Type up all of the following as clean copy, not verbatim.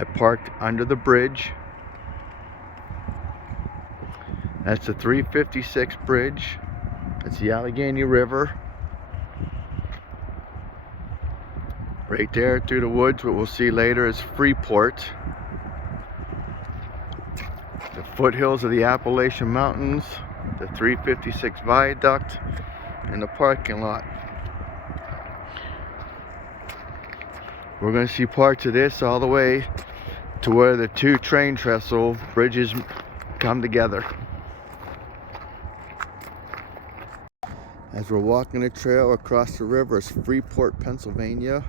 I parked under the bridge. That's the 356 bridge. That's the Allegheny River. Right there through the woods, what we'll see later is Freeport. The foothills of the Appalachian Mountains, the 356 viaduct, and the parking lot. We're going to see parts of this all the way to where the two train trestle bridges come together. As we're walking the trail across the river is Freeport, Pennsylvania.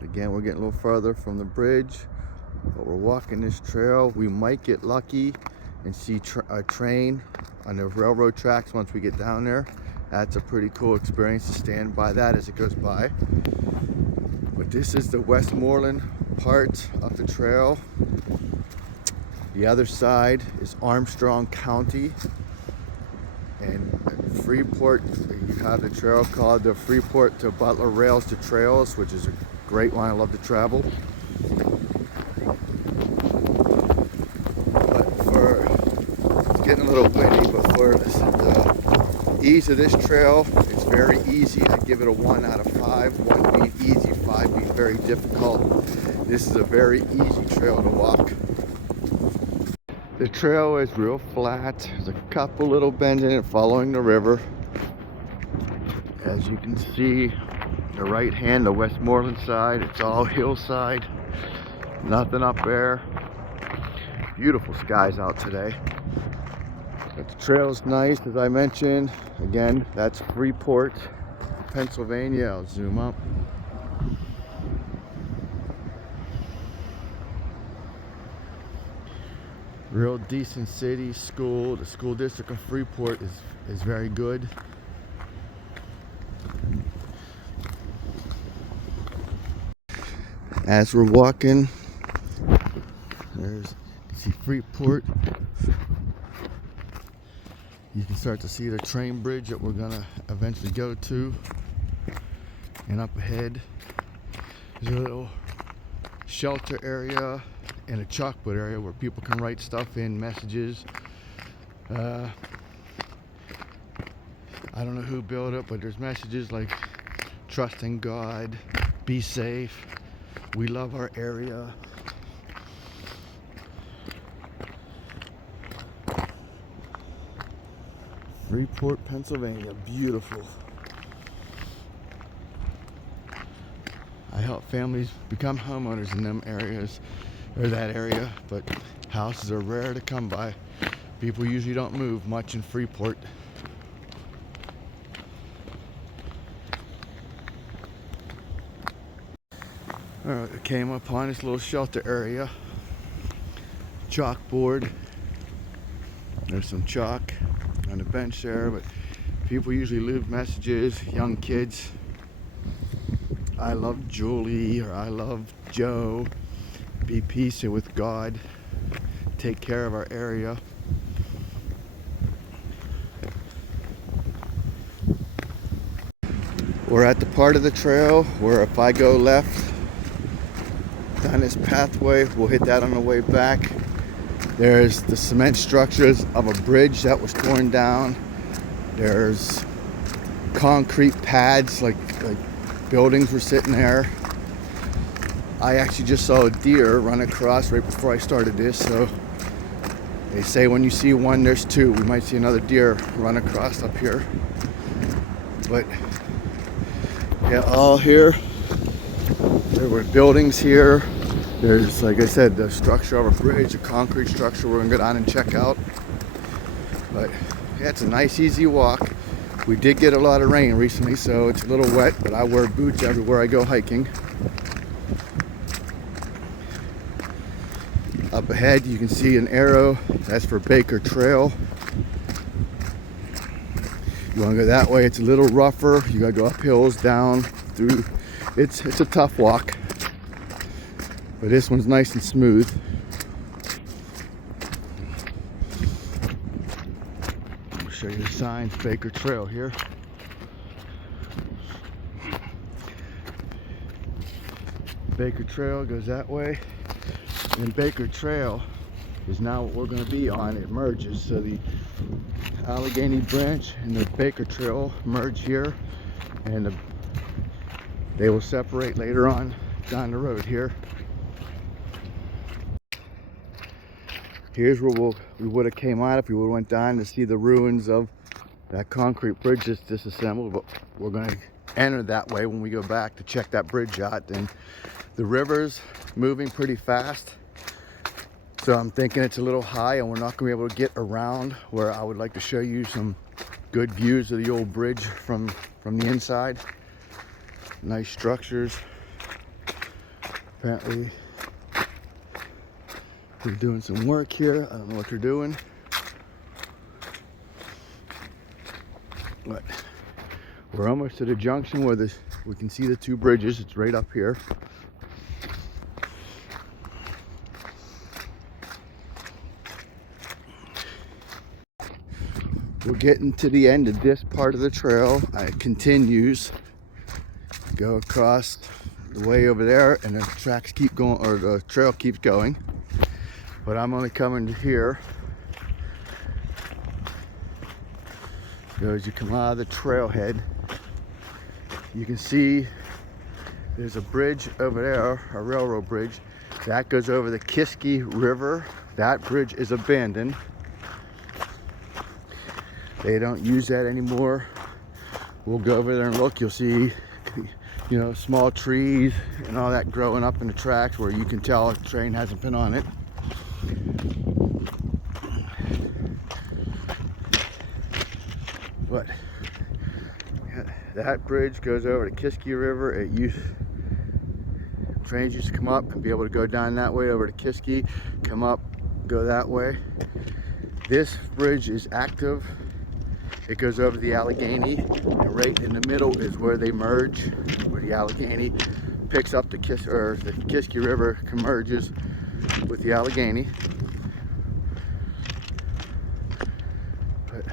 Again, we're getting a little farther from the bridge, but we're walking this trail. We might get lucky and see a train on the railroad tracks once we get down there. That's a pretty cool experience to stand by that as it goes by. But this is the Westmoreland part of the trail. The other side is Armstrong County. And at Freeport, you have the trail called the Freeport to Butler Rails to Trails, which is a great one. I love to travel. But it's getting a little windy, but for the ease of this trail, it's very easy. I give it a 1 out of 5. 1 being easy, 5 being very difficult. This is a very easy trail to walk. The trail is real flat. There's a couple little bends in it following the river. As you can see, the right hand, the Westmoreland side, it's all hillside. Nothing up there. Beautiful skies out today. But the trail's nice, as I mentioned. Again, that's Freeport, Pennsylvania. I'll zoom up. Real decent city, school. The school district of Freeport is very good. As we're walking, you see Freeport. You can start to see the train bridge that we're gonna eventually go to. And up ahead, there's a little shelter area and a chalkboard area where people can write stuff in, messages. I don't know who built it, but there's messages like trust in God, be safe, we love our area. Freeport, Pennsylvania, beautiful. I help families become homeowners in them areas, or that area, but houses are rare to come by. People usually don't move much in Freeport. Alright, I came upon this little shelter area. Chalkboard. There's some chalk on the bench there, but people usually leave messages, young kids. I love Julie, or I love Joe. Be peace with God. Take care of our area. We're at the part of the trail where if I go left down this pathway, we'll hit that on the way back. There's the cement structures of a bridge that was torn down. There's concrete pads, like buildings were sitting there. I actually just saw a deer run across right before I started this, so they say when you see one, there's two. We might see another deer run across up here. But yeah, all here. There were buildings here. There's, like I said, the structure of a bridge, a concrete structure we're gonna go down and check out. But yeah, it's a nice, easy walk. We did get a lot of rain recently, so it's a little wet, but I wear boots everywhere I go hiking. Up ahead, you can see an arrow. That's for Baker Trail. You want to go that way, it's a little rougher. You got to go up hills, down, through. It's a tough walk. But this one's nice and smooth. I'll show you the signs, Baker Trail here. Baker Trail goes that way. And Baker Trail is now what we're going to be on. It merges. So the Allegheny branch and the Baker Trail merge here. And they will separate later on down the road here. Here's where we would have came out if we would have went down to see the ruins of that concrete bridge that's disassembled. But we're going to enter that way when we go back to check that bridge out. And the river's moving pretty fast, so I'm thinking it's a little high and we're not going to be able to get around where I would like to show you some good views of the old bridge from the inside. Nice structures. Apparently they're doing some work here. I don't know what they're doing, but we're almost to the junction where we can see the two bridges. It's right up here. We're getting to the end of this part of the trail. It continues, go across the way over there, and the tracks keep going, or the trail keeps going. But I'm only coming to here. So as you come out of the trailhead, you can see there's a bridge over there, a railroad bridge that goes over the Kiski River. That bridge is abandoned. They don't use that anymore. We'll go over there and look. You'll see, you know, small trees and all that growing up in the tracks where you can tell a train hasn't been on it. But that bridge goes over the Kiski River. Trains used to come up and be able to go down that way over to Kiski, come up, go that way. This bridge is active. It goes over the Allegheny, and right in the middle is where they merge, where the Allegheny picks up the Kiski River converges with the Allegheny. But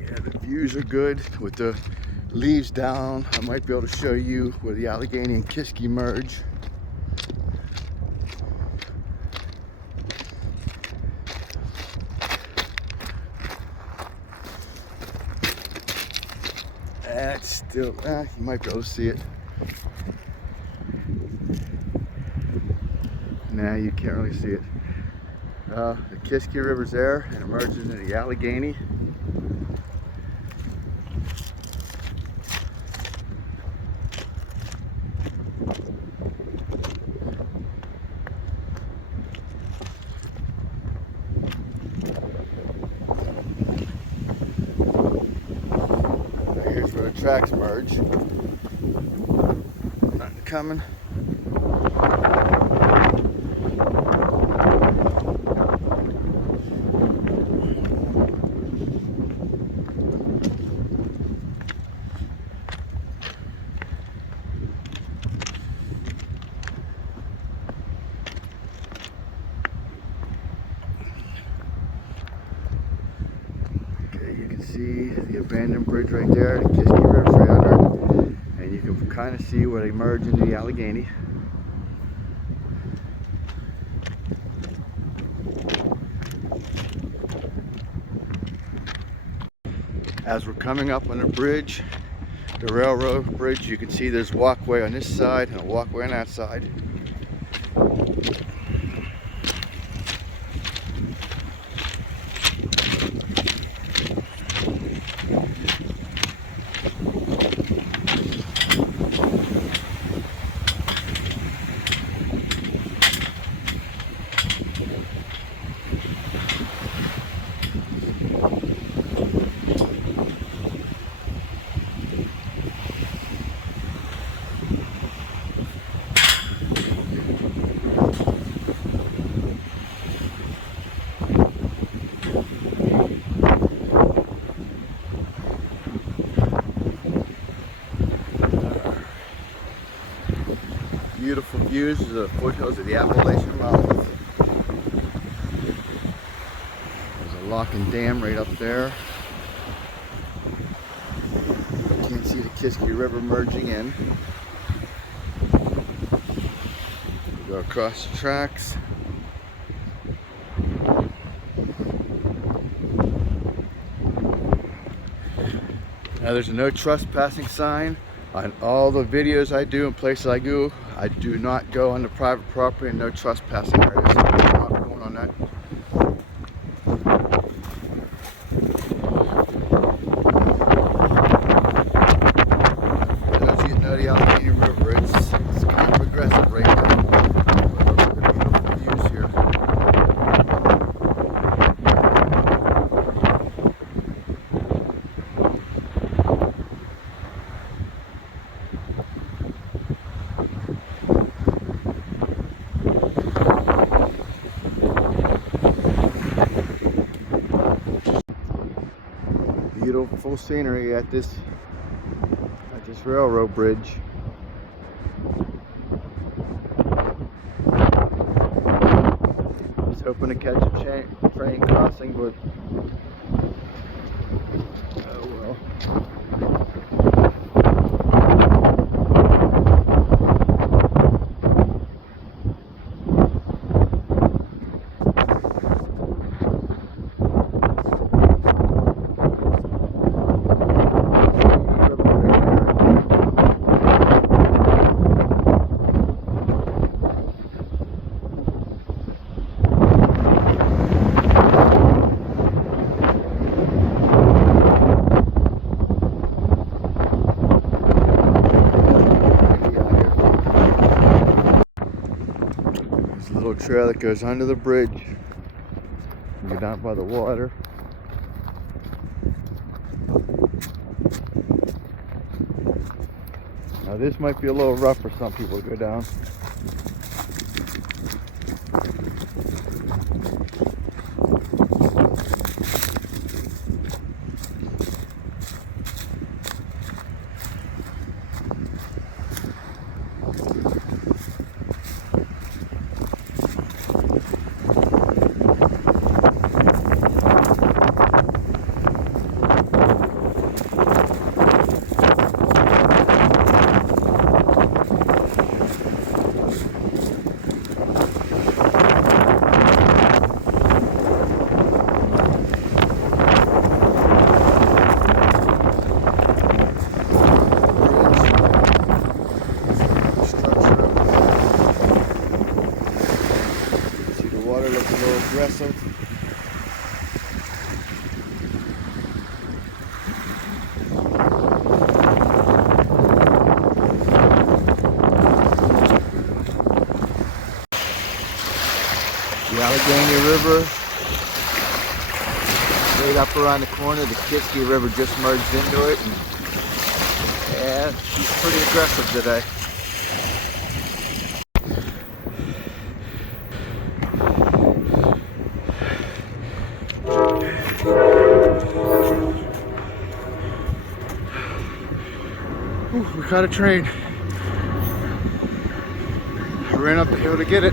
yeah, the views are good with the leaves down. I might be able to show you where the Allegheny and Kiski merge. That's still, you might be able to see it. Nah, you can't really see it. The Kiski River's there and it merges into the Allegheny. Here's where the tracks merge. Nothing coming. See the abandoned bridge right there, the Kiski River right under, and you can kind of see where they merge into the Allegheny. As we're coming up on the bridge, the railroad bridge, you can see there's a walkway on this side and a walkway on that side. Beautiful views of the foothills of the Appalachian Mountains. There's a lock and dam right up there. You can't see the Kiski River merging in. Go across the tracks. Now there's a no trespassing sign on all the videos I do and places I go. I do not go on the private property and no trespassing areas. I'm not going on that. As you know, the Allegheny River, it's kind of aggressive right now. But look at the beautiful views here. Beautiful scenery at this railroad bridge. I was hoping to catch a train crossing, but oh well. Little trail that goes under the bridge. You get down by the water. Now this might be a little rough for some people to go down. Aggressive. The Allegheny River, right up around the corner, the Kiski River just merged into it, and she's pretty aggressive today. Ooh, we caught a train. I ran up the hill to get it.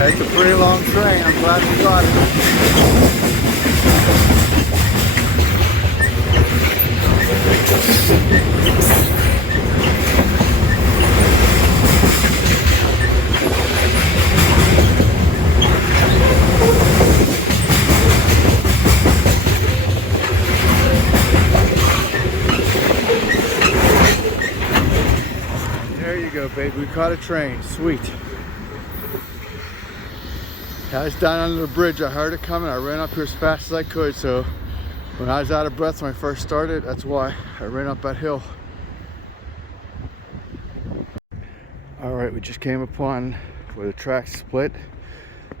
It's a pretty long train. I'm glad we got it. There you go, baby. We caught a train. Sweet. I was down under the bridge. I heard it coming. I ran up here as fast as I could. So when I was out of breath when I first started, that's why I ran up that hill. All right, we just came upon where the tracks split.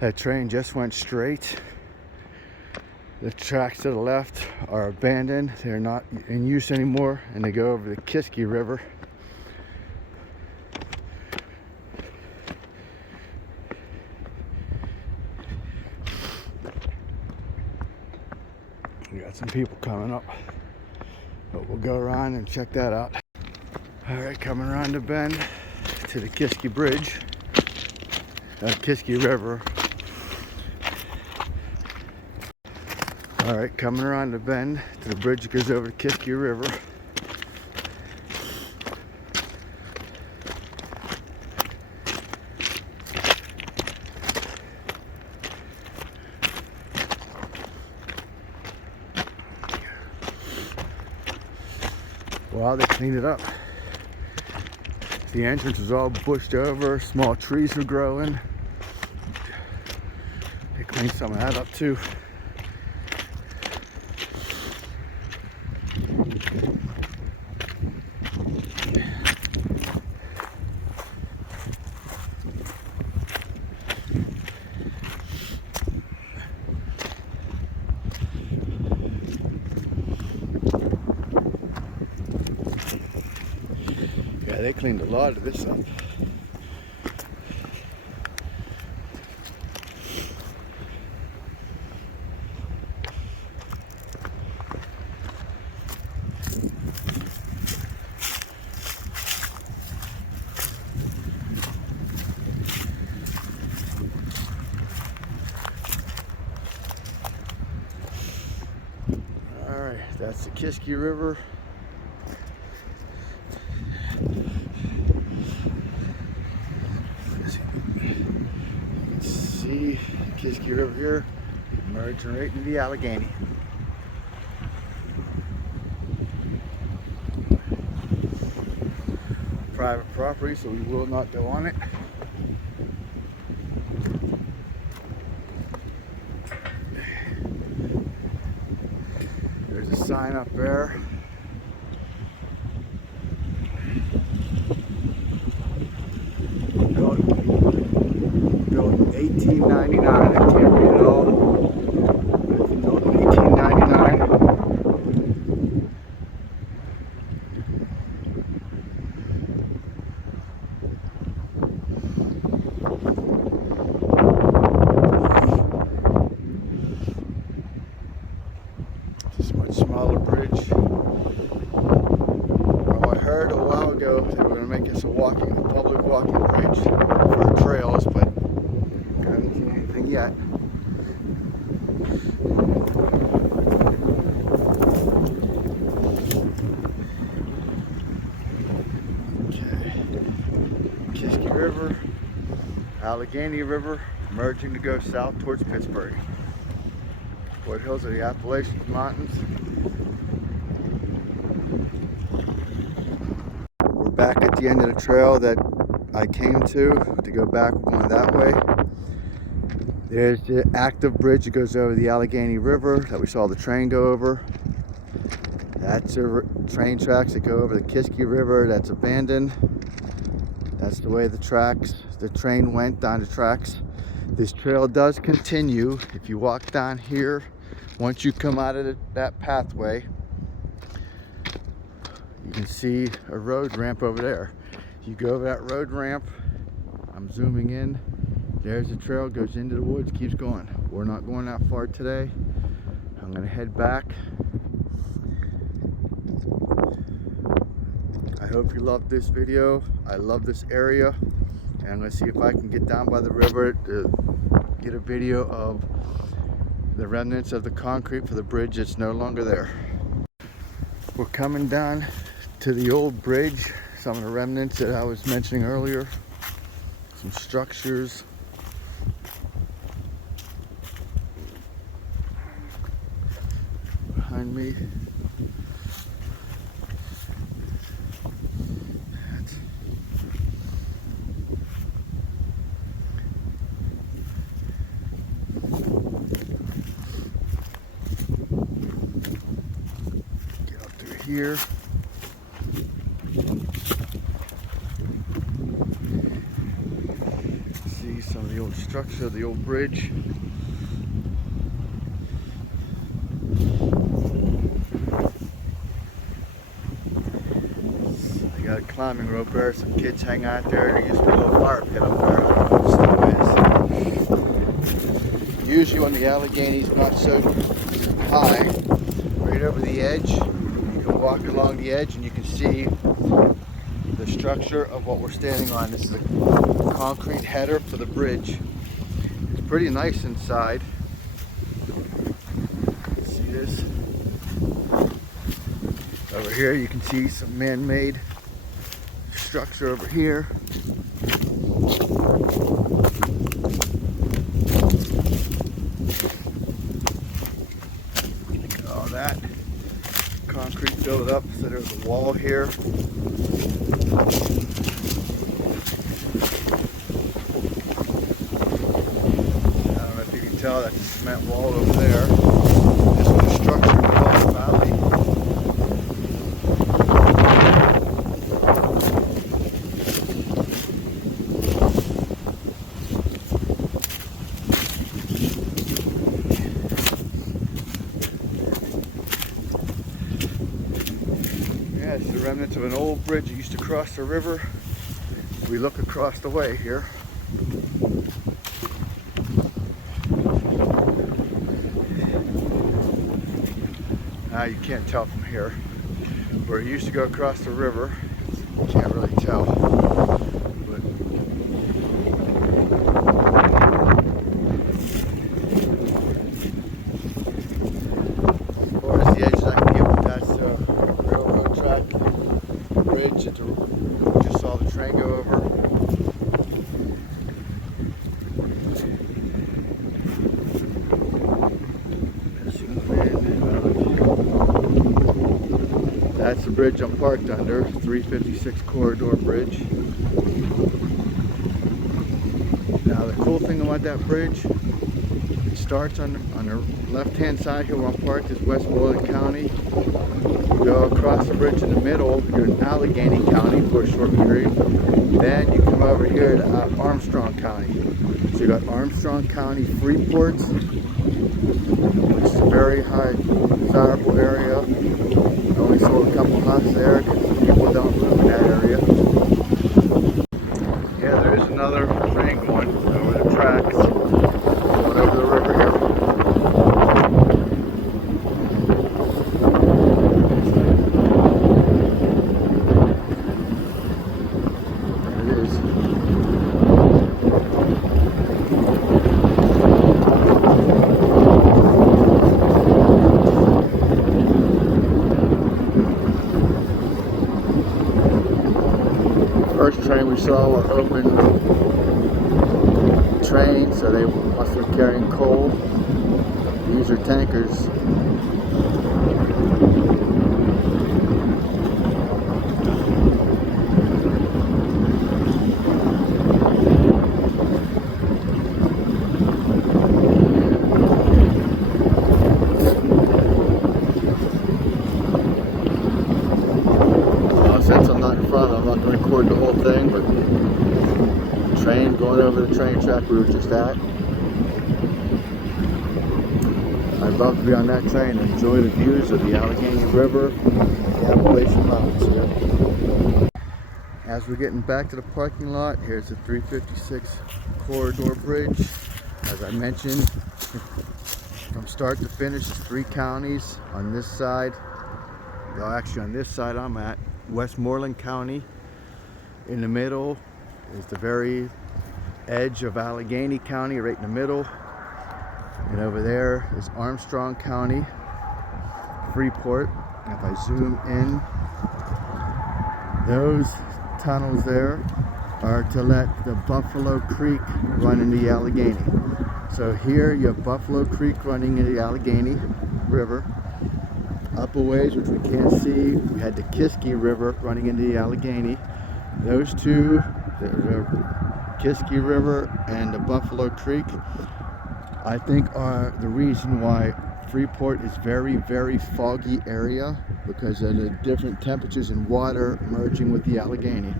That train just went straight. The tracks to the left are abandoned. They're not in use anymore, and they go over the Kiski River. We got some people coming up, but we'll go around and check that out. All right, coming around the bend to the Kiski Bridge, Kiski River. All right, coming around the bend to the bridge that goes over the Kiski River. Wow, they cleaned it up. The entrance was all bushed over, small trees were growing. They cleaned some of that up too. Yeah, they cleaned a lot of this up. All right, that's the Kiski River. See Kiski River here, merging right into the Allegheny. Private property, so we will not go on it. There's a sign up there. Built 1899. I can't read it all. Built in 1899. It's a much smaller bridge. Well, I heard a while ago they were going to make this a public walking bridge for trails, but I haven't seen anything yet. Okay. Kiski River, Allegheny River, merging to go south towards Pittsburgh. Foothills of the Appalachian Mountains. We're back at the end of the trail that I came to go back going that way. There's the active bridge that goes over the Allegheny River that we saw the train go over. That's the train tracks that go over the Kiski River that's abandoned. That's the way the train went down the tracks. This trail does continue. If you walk down here, once you come out of that pathway, you can see a road ramp over there. You go over that road ramp, I'm zooming in, there's the trail, goes into the woods, keeps going. We're not going that far today. I'm gonna head back. I hope you loved this video. I love this area. And I'm going to see if I can get down by the river to get a video of the remnants of the concrete for the bridge that's no longer there. We're coming down to the old bridge, some of the remnants that I was mentioning earlier, some structures. Behind me. Get up through here. See some of the old structure of the old bridge. Got a climbing rope there, some kids hang out there. There used to be a little fire pit up there. I don't know what it still is. Usually when the Allegheny's not so high, right over the edge, you can walk along the edge and you can see the structure of what we're standing on. This is a concrete header for the bridge. It's pretty nice inside. See this? Over here you can see some man-made structure over here. Look at all that concrete filled up, so there's a wall here. I don't know if you can tell, that's a cement wall over there. This was a structure in the valley. It's the remnants of an old bridge that used to cross the river. We look across the way here. Now you can't tell from here. Where it used to go across the river, you can't really tell. But as far as the edges I can give, that's railroad track bridge that we just saw the train go over. That's the bridge I'm parked under, 356 corridor bridge. Now the cool thing about that bridge, it starts on the left-hand side here where I'm parked is Westmoreland County. You go across the bridge in the middle, you're in Allegheny County for a short period. Then you come over here to Armstrong County. So you got Armstrong County, Freeport, which is a very high desirable area. I only sold a couple houses there because people don't live in that area. Yeah, there is another train going over the tracks, going over the river here. There it is. First train we saw were open trains, so they must have been carrying coal. These are tankers. Since I'm not in front, I'm not going to record the whole thing, but train going over the train track we were just at. I'd love to be on that train and enjoy the views of the Allegheny River and the Appalachian Mountains here. As we're getting back to the parking lot, here's the 356 corridor bridge. As I mentioned, from start to finish, it's 3 counties on this side. Well, actually on this side I'm at, Westmoreland County. In the middle is the very edge of Allegheny County, right in the middle. And over there is Armstrong County, Freeport. And if I zoom in, those tunnels there are to let the Buffalo Creek run into the Allegheny. So here you have Buffalo Creek running into the Allegheny River. Up a ways, which we can't see, we had the Kiski River running into the Allegheny. Those two, the Kiski River and the Buffalo Creek, I think are the reason why Freeport is very, very foggy area, because of the different temperatures and water merging with the Allegheny.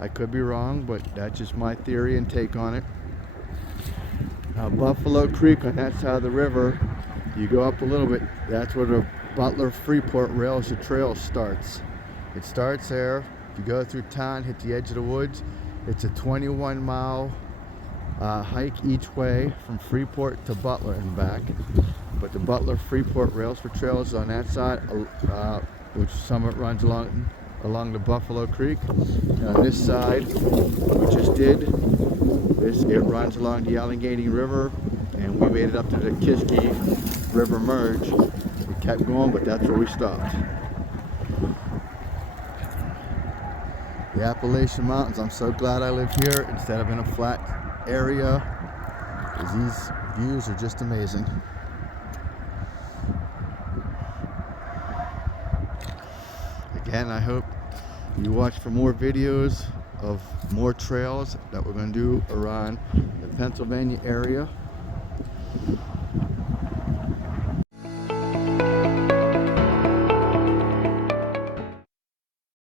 I could be wrong, but that's just my theory and take on it. Now Buffalo Creek on that side of the river, you go up a little bit, that's where the Butler Freeport Rails to Trail starts. It starts there. If you go through town, hit the edge of the woods, it's a 21-mile hike each way from Freeport to Butler and back. But the Butler Freeport Rails for Trails on that side, which some of it runs along the Buffalo Creek. And on this side, we just did this. It runs along the Allegheny River, and we made it up to the Kiski River merge. We kept going, but that's where we stopped. The Appalachian Mountains. I'm so glad I live here instead of in a flat area, because these views are just amazing. Again, I hope you watch for more videos of more trails that we're going to do around the Pennsylvania area.